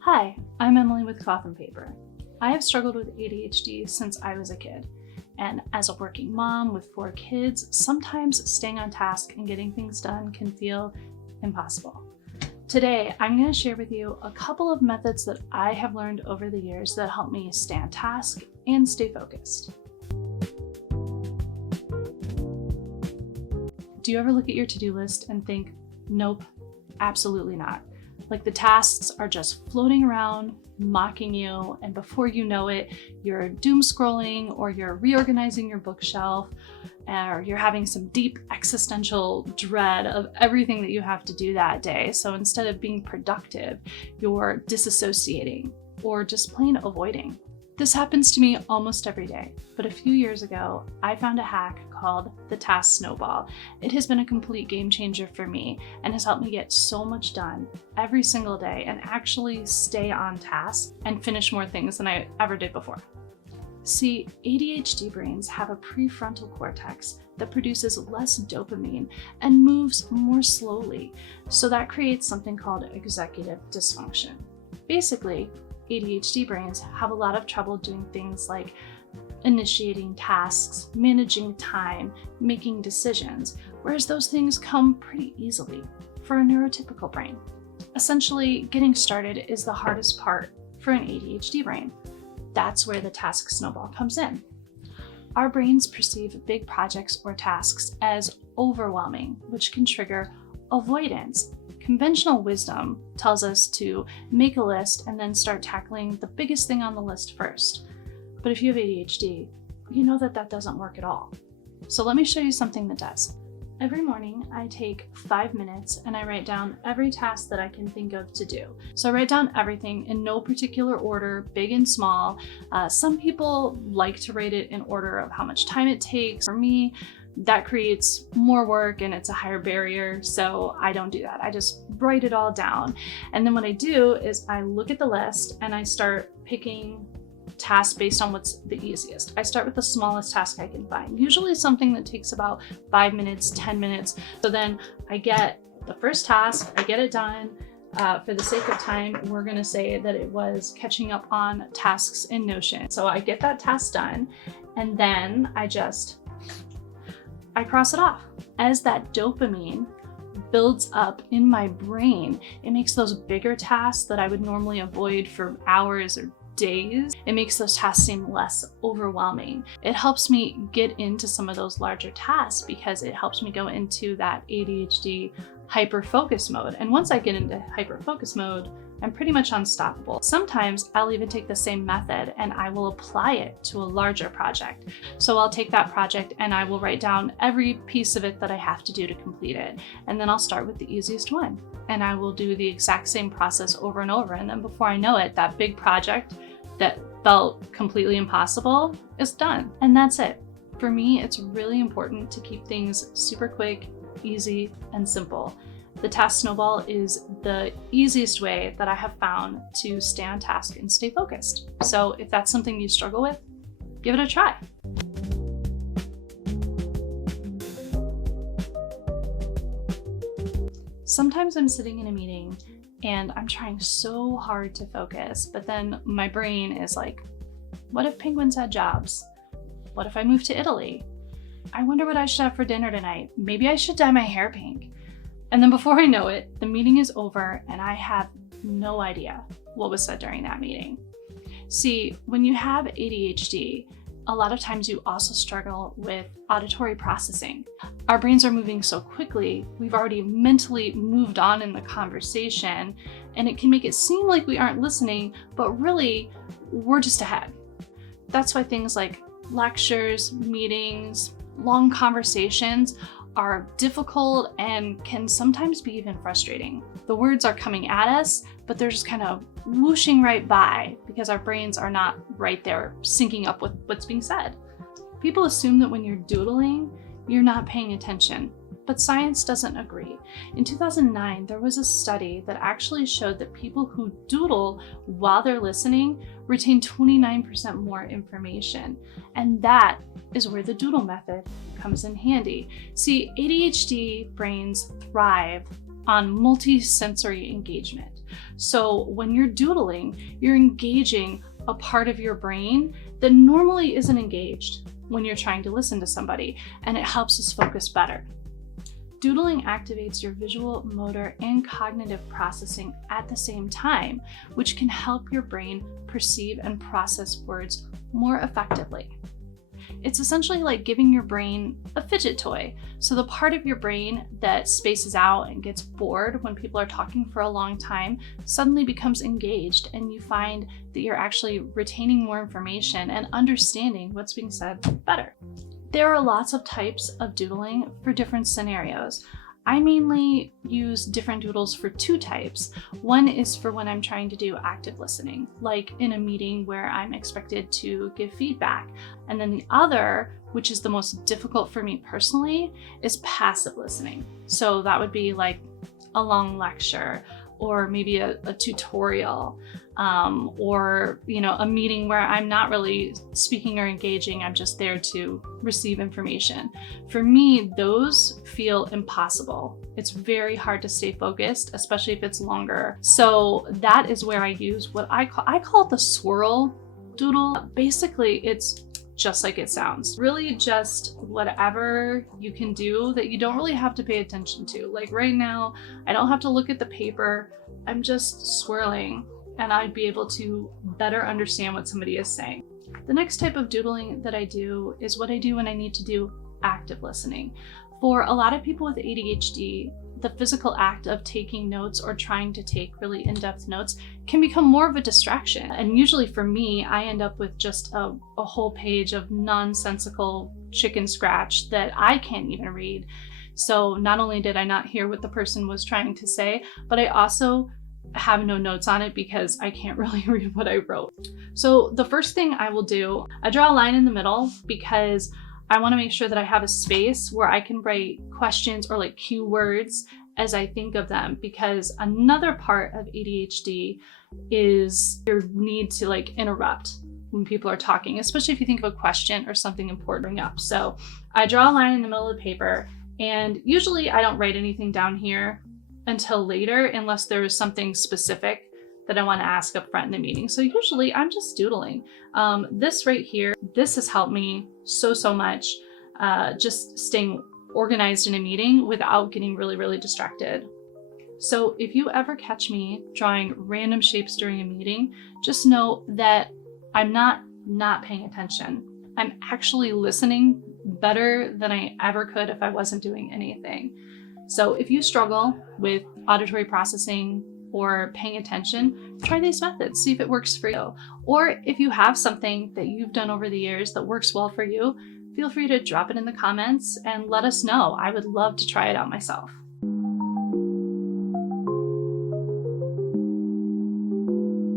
Hi, I'm Emily with Cloth and Paper. I have struggled with ADHD since I was a kid, and as a working mom with 4 kids, sometimes staying on task and getting things done can feel impossible. Today, I'm going to share with you a couple of methods that I have learned over the years that help me stay on task and stay focused. Do you ever look at your to-do list and think, nope, absolutely not? Like the tasks are just floating around, mocking you, and before you know it, you're doom scrolling, or you're reorganizing your bookshelf, or you're having some deep existential dread of everything that you have to do that day. So instead of being productive, you're disassociating or just plain avoiding. This happens to me almost every day, but a few years ago, I found a hack called the Task Snowball. It has been a complete game changer for me and has helped me get so much done every single day and actually stay on task and finish more things than I ever did before. See, ADHD brains have a prefrontal cortex that produces less dopamine and moves more slowly, so that creates something called executive dysfunction. Basically, ADHD brains have a lot of trouble doing things like initiating tasks, managing time, making decisions, whereas those things come pretty easily for a neurotypical brain. Essentially, getting started is the hardest part for an ADHD brain. That's where the Task Snowball comes in. Our brains perceive big projects or tasks as overwhelming, which can trigger avoidance. Conventional wisdom tells us to make a list and then start tackling the biggest thing on the list first. But if you have ADHD, you know that that doesn't work at all. So let me show you something that does. Every morning, I take 5 minutes and I write down every task that I can think of to do. So I write down everything in no particular order, big and small. Some people like to rate it in order of how much time it takes. For me, that creates more work and it's a higher barrier, so I don't do that. I just write it all down. And then what I do is I look at the list and I start picking tasks based on what's the easiest. I start with the smallest task I can find, usually something that takes about 5 minutes, 10 minutes. So then I get the first task, I get it done. For the sake of time, we're gonna say that it was catching up on tasks in Notion. So I get that task done, and then I cross it off. As that dopamine builds up in my brain, it makes those bigger tasks that I would normally avoid for hours or days, it makes those tasks seem less overwhelming. It helps me get into some of those larger tasks because it helps me go into that ADHD hyper-focus mode. And once I get into hyper-focus mode, I'm pretty much unstoppable. Sometimes I'll even take the same method and I will apply it to a larger project. So I'll take that project and I will write down every piece of it that I have to do to complete it. And then I'll start with the easiest one. And I will do the exact same process over and over. And then before I know it, that big project that felt completely impossible is done. And that's it. For me, it's really important to keep things super quick, easy, and simple. The Task Snowball is the easiest way that I have found to stay on task and stay focused. So if that's something you struggle with, give it a try. Sometimes I'm sitting in a meeting and I'm trying so hard to focus, but then my brain is like, what if penguins had jobs? What if I moved to Italy? I wonder what I should have for dinner tonight. Maybe I should dye my hair pink. And then before I know it, the meeting is over and I have no idea what was said during that meeting. See, when you have ADHD, a lot of times you also struggle with auditory processing. Our brains are moving so quickly, we've already mentally moved on in the conversation, and it can make it seem like we aren't listening, but really, we're just ahead. That's why things like lectures, meetings, long conversations are difficult and can sometimes be even frustrating. The words are coming at us, but they're just kind of whooshing right by because our brains are not right there syncing up with what's being said. People assume that when you're doodling, you're not paying attention. But science doesn't agree. In 2009, there was a study that actually showed that people who doodle while they're listening retain 29% more information. And that is where the Doodle Method comes in handy. See, ADHD brains thrive on multi-sensory engagement. So when you're doodling, you're engaging a part of your brain that normally isn't engaged when you're trying to listen to somebody, and it helps us focus better. Doodling activates your visual, motor, and cognitive processing at the same time, which can help your brain perceive and process words more effectively. It's essentially like giving your brain a fidget toy. So the part of your brain that spaces out and gets bored when people are talking for a long time suddenly becomes engaged, and you find that you're actually retaining more information and understanding what's being said better. There are lots of types of doodling for different scenarios. I mainly use different doodles for two types. One is for when I'm trying to do active listening, like in a meeting where I'm expected to give feedback. And then the other, which is the most difficult for me personally, is passive listening. So that would be like a long lecture, or maybe a tutorial, or a meeting where I'm not really speaking or engaging, I'm just there to receive information. For me, those feel impossible. It's very hard to stay focused, especially if it's longer. So that is where I use what I call it the swirl doodle. Basically, it's just like it sounds. Really just whatever you can do that you don't really have to pay attention to. Like right now, I don't have to look at the paper. I'm just swirling, and I'd be able to better understand what somebody is saying. The next type of doodling that I do is what I do when I need to do active listening. For a lot of people with ADHD, the physical act of taking notes or trying to take really in-depth notes can become more of a distraction. And usually for me, I end up with just a whole page of nonsensical chicken scratch that I can't even read. So not only did I not hear what the person was trying to say, but I also have no notes on it because I can't really read what I wrote. So the first thing I will do, I draw a line in the middle because I want to make sure that I have a space where I can write questions or like keywords as I think of them, because another part of ADHD is your need to like interrupt when people are talking, especially if you think of a question or something important bring up. So I draw a line in the middle of the paper, and usually I don't write anything down here until later unless there is something specific that I want to ask up front in the meeting. So usually I'm just doodling. This right here, this has helped me so much, just staying organized in a meeting without getting really distracted. So if you ever catch me drawing random shapes during a meeting, just know that I'm not paying attention. I'm actually listening better than I ever could if I wasn't doing anything. So if you struggle with auditory processing or paying attention, try these methods, see if it works for you. Or if you have something that you've done over the years that works well for you, feel free to drop it in the comments and let us know. I would love to try it out myself.